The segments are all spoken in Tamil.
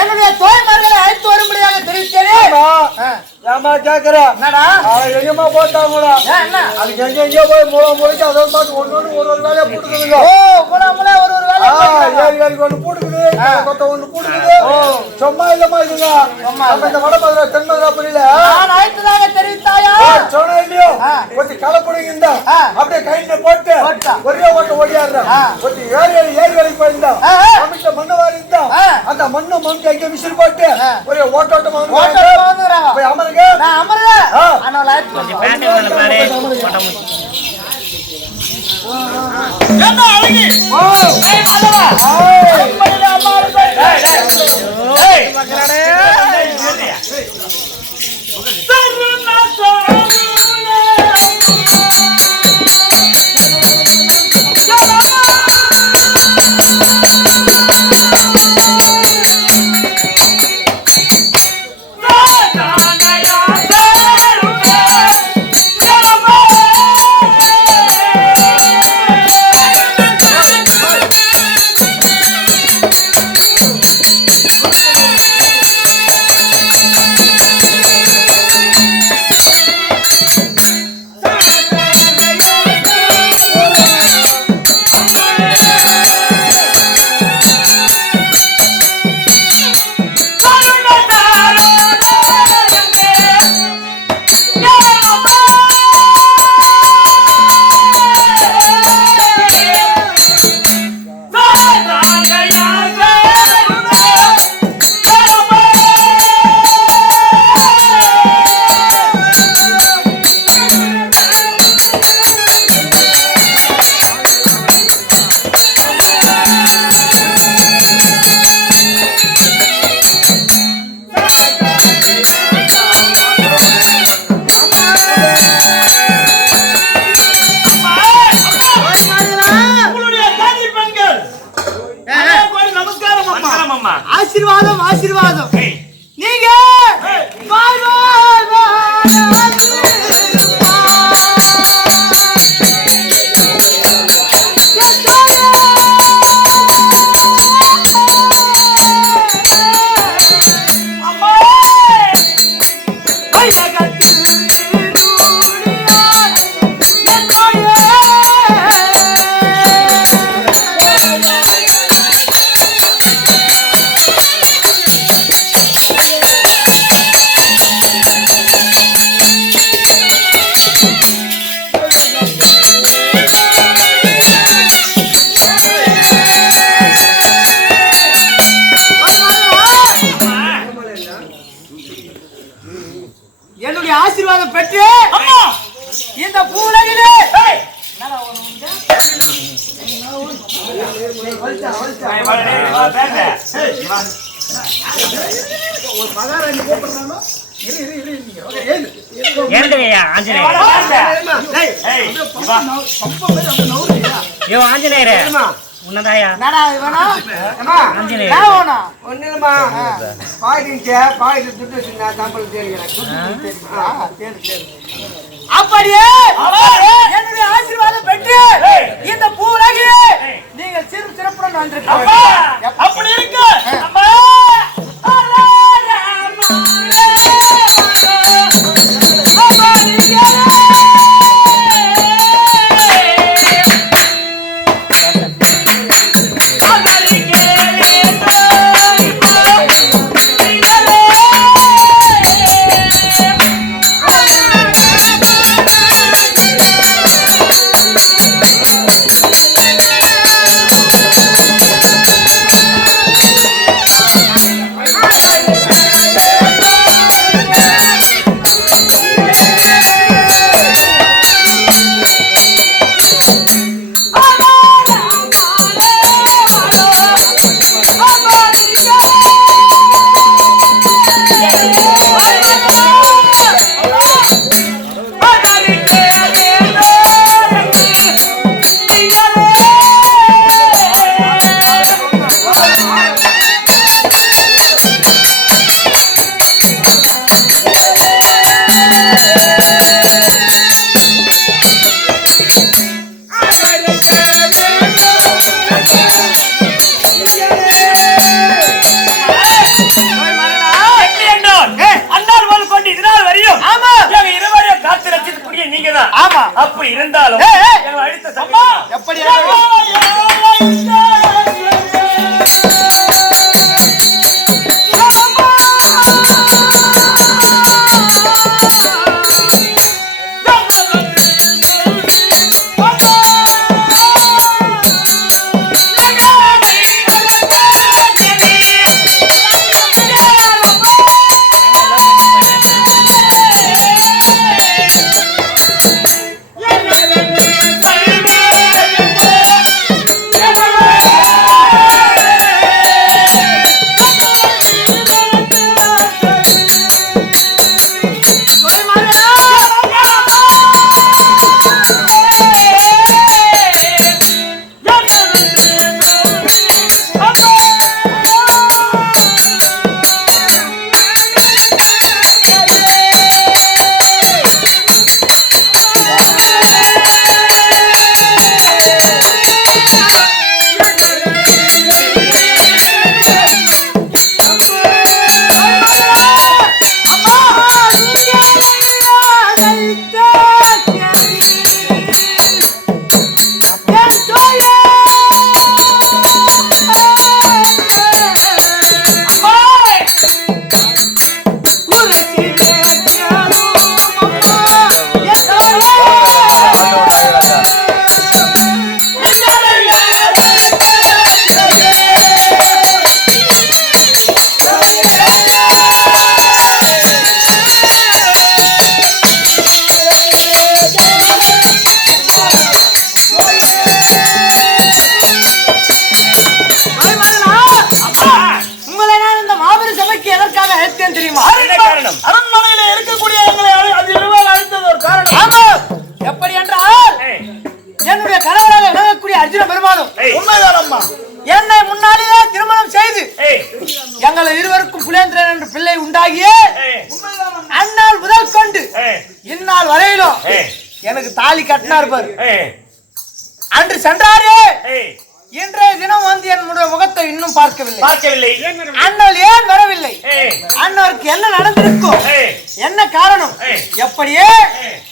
என்னுடைய தோய்மார்களை அழைத்து வரும்படியாக தெரிவித்தேன். ஏமா கேக்குற எங்கம்மா போட்டாங்களா? அதுக்கு எங்கெங்கயோ போய் மூளைக்கு அதை பார்த்து ஒண்ணு ஒரு வேலையை போட்டுக்குதுங்க. ஒரு வேலை ஏறி ஒண்ணு போட்டுக்குது, கொத்த ஒண்ணு போட்டுக்குது. சும்மா இல்லம்மா இதுங்க. இந்த வடமதுரை தென்மதுரை புரியல அழைத்ததாக தெரிவித்தாயா? சொன்ன இல்லையோ கொஞ்சம் கலப்புடுங்க இந்த அப்படியே கையில போட்டு ஒரே ஓட்ட ஓடியாடுற கொஞ்சம் ஏரி வேலைக்கு போயிருந்தா வீட்டுல மண்ணு வாரி இருந்தா அந்த மண்ணு மண்ணு எங்க மிஷின் போட்டு ஒரே ஓட்டோட்டமா போய் அமருங்க. ஆசீர்வாதம் ஆசீர்வாதம். நீங்க என்னுடைய ஆசீர்வாதம் பெற்று இந்த பூலகிலே ஆஞ்சநேயரே உன்னதாயா ஒண்ணுமா பாயிட்டு பாயிட்டு துட்டு வச்சுருந்தா சம்பளம் தேடுகிறேன். அப்படியே என்னுடைய ஆசீர்வாதம் பெற்று இந்த பூலகிலே நீங்கள் சிறப்புடன் வந்திருக்கீங்க. அப்படி இருக்கு அரண்மனையில இருக்கக்கூடிய எங்களை அழைத்தது ஒரு காரணம். எப்படி என்றால் என்னுடைய கணவராக விளங்கக்கூடிய அர்ஜுன பெருமாளும் உண்மைதானம்மா. என்னை முன்னாலேயே திருமணம் செய்து எங்கள் இருவருக்கும் புலேந்திரன் என்ற பிள்ளை உண்டாகிய அந்நாள் முதல் கொண்டு இந்நாள் வரையிலும் எனக்கு தாலி கட்டினார் பாரு. அன்று சென்றாரே இன்றைய தினம் வந்து என்னுடைய முகத்தை இன்னும் பார்க்கவில்லை. அண்ணல் ஏன் வரவில்லை? அண்ணருக்கு என்ன நடந்திருக்கும்? என்ன காரணம்? எப்படியே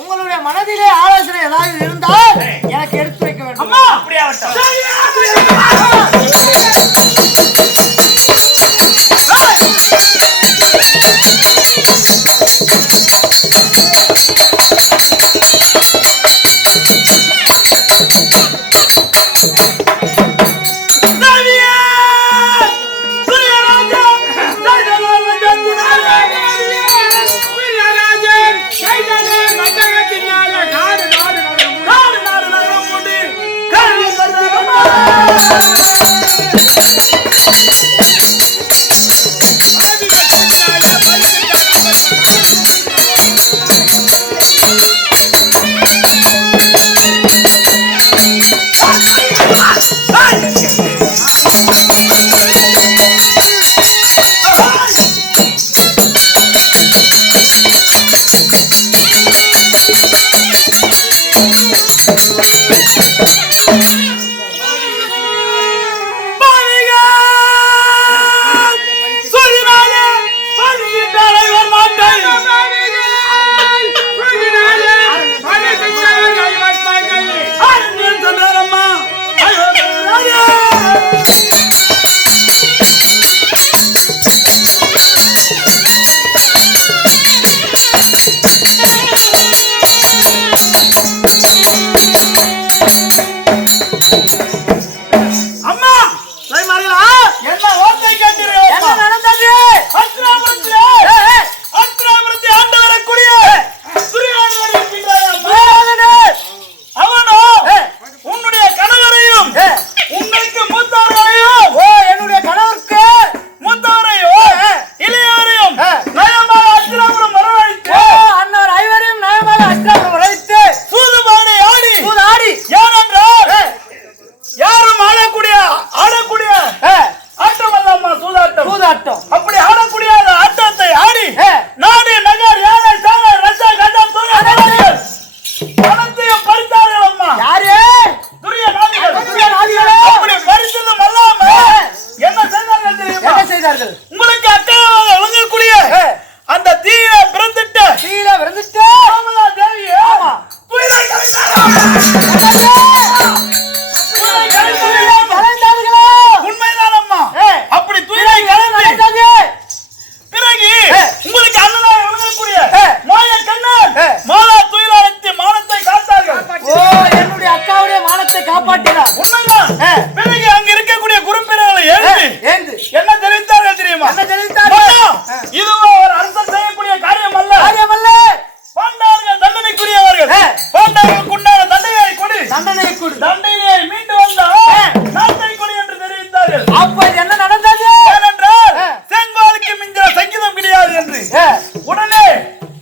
உங்களுடைய மனதிலே ஆலோசனை ஏதாவது இருந்தால் எனக்கு எடுத்து வைக்க வேண்டும். உங்களுக்கு அக்காவாக விளங்கக்கூடிய அந்த தீயில பிறந்துட்ட தேவி உண்மைதானம்மா. அப்படி துயிலை கலந்து பிறகு உங்களுக்கு அண்ணனாக விளங்கக்கூடிய மாய கண்ணன் மாலா துயிலாளத்தி மானத்தை காத்தார்கள். என்னுடைய அக்காவுடைய மானத்தை காப்பாற்றினார். உண்மைதான். பிறகு அங்க இருக்கக்கூடிய குருப்பினர்களை எழுந்து என்ன தெரிவித்தார்கள் தெரியுமா? என்ன தெரிவித்தார்கள்? இதுவோ ஒரு அரசன் செய்யக்கூடிய காரியம் அல்ல. பாண்டவர்கள் தண்டனைக்குரியவர்கள். பாண்டவர்களுக்கு உண்டான தண்டனையை கொடு. தண்டனையை மீண்டு வந்தால் நாட்டை கொடு என்று தெரிவித்தார்கள். அப்ப என்ன நடந்தது? ஏனென்றால் செங்கோலுக்கு மிஞ்சின சங்கீதம் கிடையாது என்று உடனே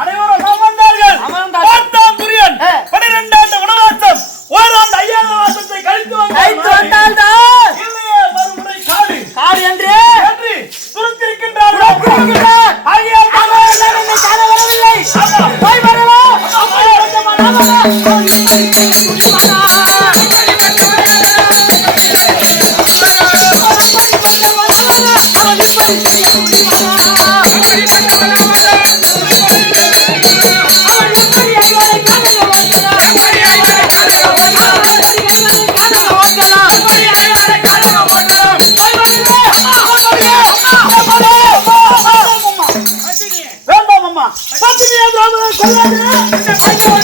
அனைவரும் அமர்ந்தார்கள். பார்த்தான் துரியன் 12 ஆண்டு வனவாசம், ஓராண்டு 5ஆவது வாசத்தை கழித்து வந்தால் இல்லையே மறுமுறை காடு என்று துருத்திருக்கின்றார்கள். போய் வரலாம். Oh, பத்தினியா திரௌபதி கொல்லாது